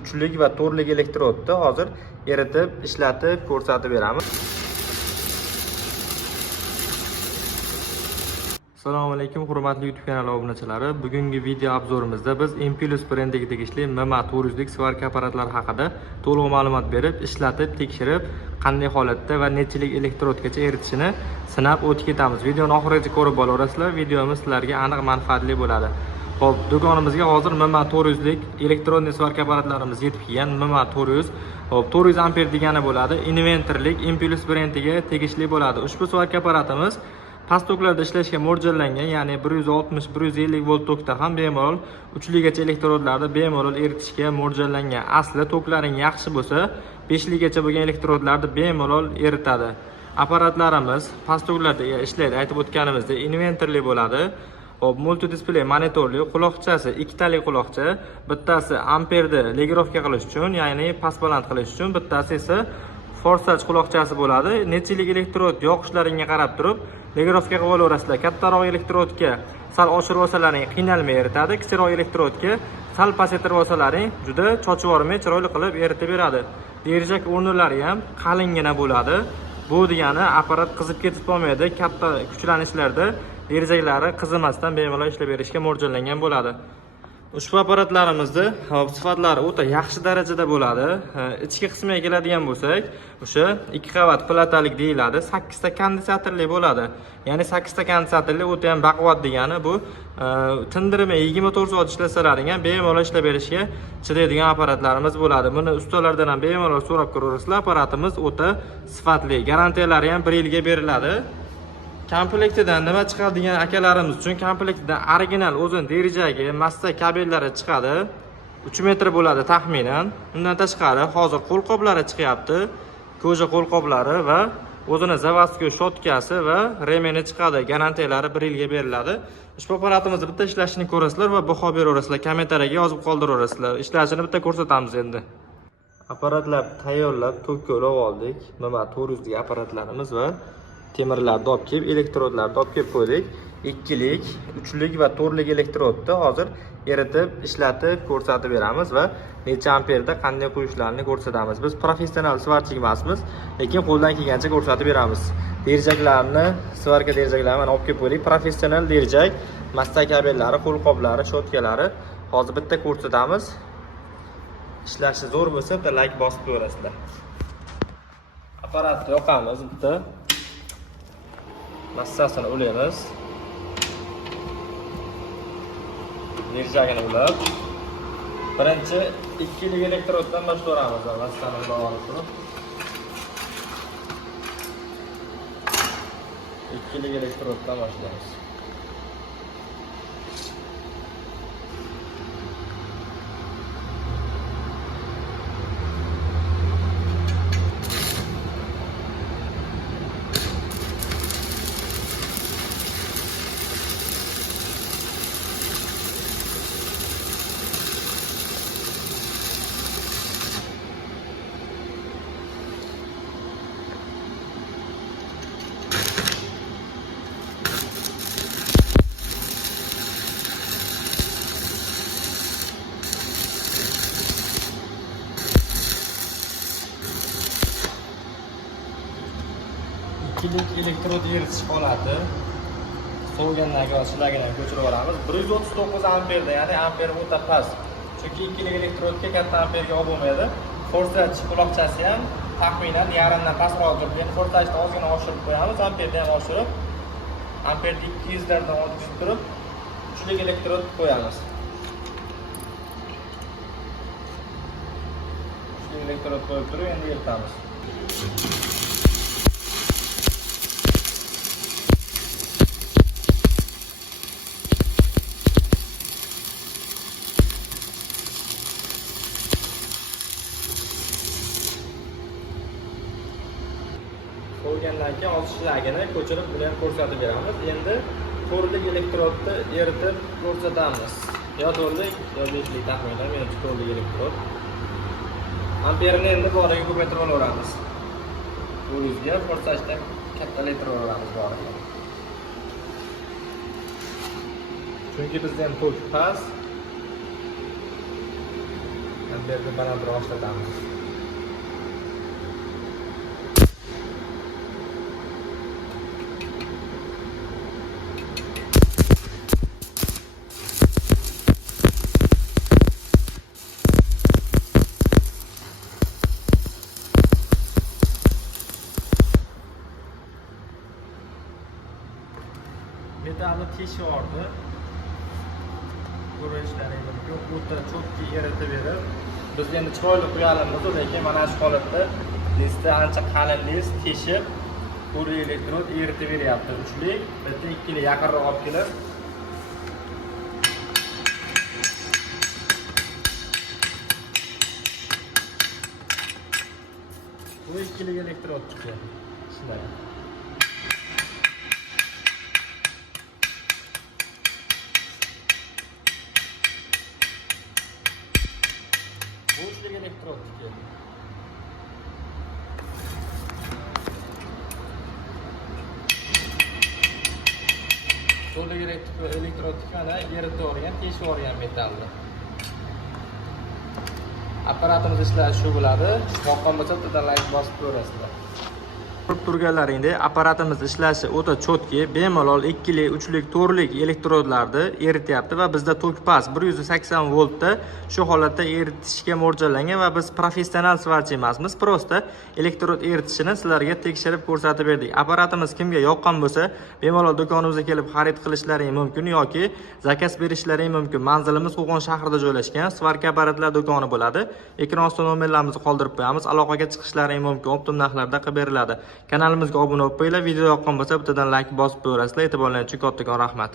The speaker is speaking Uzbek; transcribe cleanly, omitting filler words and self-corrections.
Uchlik va to'rtlik elektrodni hozir eritib, ishlatib ko'rsatib beramiz. Assalomu alaykum, hurmatli YouTube kanali obunachilari. Bugungi video obzorimizda biz Impulse brendiga tegishli MMA 400 lik svarka apparatlari haqida to'liq ma'lumot berib, ishlatib, tekshirib, qanday holatda va nechilik elektrodgacha eritishini sinab o'tib ketamiz. Videoni oxirigacha ko'rib boraverasizlar. Videomiz sizlarga aniq manfaatli bo'ladi. Xo'p, do'konimizga hozir MMA 400 lik elektronniy svarka apparatlarimiz yetib kelgan. MMA 400, xo'p, 400 amper degani bo'ladi. Inventorlik Impulse brendiga tegishli bo'ladi. Ushbu svarka apparatimiz past toklarda ishlashga mo'ljallangan, ya'ni 160-150 volt tokda ham bemalol uchligacha elektrodlarni bemalol eritishga mo'ljallangan. Asli toklaring yaxshi bo'lsa, 5ligacha bo'lgan elektrodlarni bemalol eritadi. Apparatlarimiz past toklarda ishlaydi. Aytib o'tganimizdek, inventorli bo'ladi. Hop, multi display monitorli, quloqchasi ikkitalik quloqcha, bittasi amperni legirovka qilish uchun, ya'ni past baland qilish uchun, bittasi esa forsaj quloqchasi bo'ladi. Nechilik elektrod yoqishlaringga qarab turib legirovka qilib olaverasizlar. Kattaroq elektrodga sal oshirib olsalaring qiynalmay eritadi, kichikroq elektrodga sal pasaytirib olsalaring juda chochib yormay chiroyli qilib eritib beradi. Derijak o'rnlari ham qalingina bo'ladi. Bu degani apparat qizib ketib qolmaydi. Katta kuchlanishlarda derijaklari qizimasdan bemalol ishlab berishga mo'ljallangan bo'ladi. Ushbu apparatlarimizda sifatlari o'ta yaxshi darajada bo'ladi. Ichki qismiga keladigan bo'lsak, o'sha 2 qavat platalik deyiladi. 8 ta kondensatorli bo'ladi. Ya'ni 8 ta kondensatorli o'ta ham baquvvat degani bu tindirmay 24 soat ishlasalaring ham bemalol ishlab berishga chidaydigan apparatlarimiz bo'ladi. Buni ustalardan ham bemalol so'rab ko'raverasizlar. Apparatimiz o'ta sifatli. Garantiyalari ham 1 yilga beriladi. Komplektidan nima chiqadi degan akalarimiz uchun komplektidan original o'zini derijagi, massa kabellari chiqadi. 3 metr bo'ladi taxminan. Undan tashqari hozir qo'lqoplari chiqyapti. Koja qo'lqoplari va o'zini zavodskiy shotkasi va remeni chiqadi. Garantiyalari 1 yilga beriladi. Ushbu apparatimizni bitta ishlashini ko'rasizlar va baho beraverasizlar. Kommentariyaga yozib qoldiraverasizlar. Ishlashini bitta ko'rsatamiz endi. Apparatlar tayyorlab, tokka ulab oldik. MMA 400 lik apparatlarimiz va temirlarni olib kelib, elektrodlarni olib kelib qo'ydik. 2lik, 3lik va 4lik elektrodni hozir eritib, ishlatib ko'rsatib beramiz va necha amperda qanday quyishlarini ko'rsatamiz. Biz professional svarchik emasmiz, lekin qo'ldan kelgancha ko'rsatib beramiz. Derijaklarni, svarka derijaklarini olib kelib qo'ydik. Professional derijak, massa kabellari, qo'lqoplari, shotkalari hozir bitta ko'rsatamiz. Ishlashi zo'r bo'lsa, bitta like bosib qo'yasizlar. Apparatni yoqamiz bitta. Massasini ulaymiz. Derijagini ulab. Birinchi 2lik elektroddan boshlaymiz. Massani ulab olib. 2lik elektroddan boshlaymiz. Ikkilik elektrod eritish holati. So'lgandan keyin shilagini ko'chirib olamiz. 139 amperda, ya'ni amper o'ta past. Chunki ikkilik elektrodga katta amperga olib bo'lmaydi. Forsaj quloqchasi ham taxminan yarimdan pastroq turib, endi forsajni ozgina oshirib qo'yamiz, amperni ham oshirib, amperni 200 lardan olib turib, 3lik elektrod qo'yamiz. 3lik elektrod qo'yib turib, endi eritamiz. So'lgandan keyin osishlagini ko'chirib buni ham ko'rsatib beramiz. Endi 4lik elektrodni eritib ko'rsatamiz. Yo 4lik, yo 5lik taxminan, menimcha 4lik elektrod. Amperini endi boriga ko'paytirib olaveramiz. 400 ga forsajdan katta elektr olamiz boriga. Chunki bizda ham tok past. amperni balandroq ishlatamiz. Metalni teshiyordi. Ko'rishlaringiz mumkin. O'ta cho'tki eritib berib, biz endi chiroyli qo'yalimiz, lekin mana shu holatda listda ancha qalin list teshib, to'rli elektrod eritib beryapti. Uchli, bitta ikkili yaqinroq olib kelib bu ikkili elektrod chiqdi. Shunday. Uchlik elektrod chiqdi. To'rli elektrod chiqadi, eritib olgan, teshib olgan metalni. Apparatimiz ishlashi shu bo'ladi. Yoqqan bo'lsa bittadan like bosib ko'rasizlar. Ko'rib turganlaringdek, apparatimiz ishlashi o'ta cho'tki, bemalol 2lik, 3lik, 4lik elektrodlarni erityapti va bizda tok past 180 voltda shu holatda eritishga mo'ljallangan va biz professional svarchi emasmiz. Prosta elektrod eritishini sizlarga tekshirib ko'rsatib berdik. Apparatimiz kimga yoqqan bo'lsa, bemalol do'konimizga kelib xarid qilishlaring mumkin yoki zakaz berishlaring mumkin. Manzilimiz Qo'qon shahrida joylashgan. Svarka apparatlar do'koni bo'ladi. Ekran ostida nomerlarimizni qoldirib qo'yamiz. Aloqaga chiqishlaring mumkin. Optim narxlarda qilib beriladi. Kanalimizga obuna bo'lib qo'yinglar. Video yoqqan bo'lsa bittadan like bosib qo'yasizlar. E'tiborlaringiz uchun kattakon rahmat.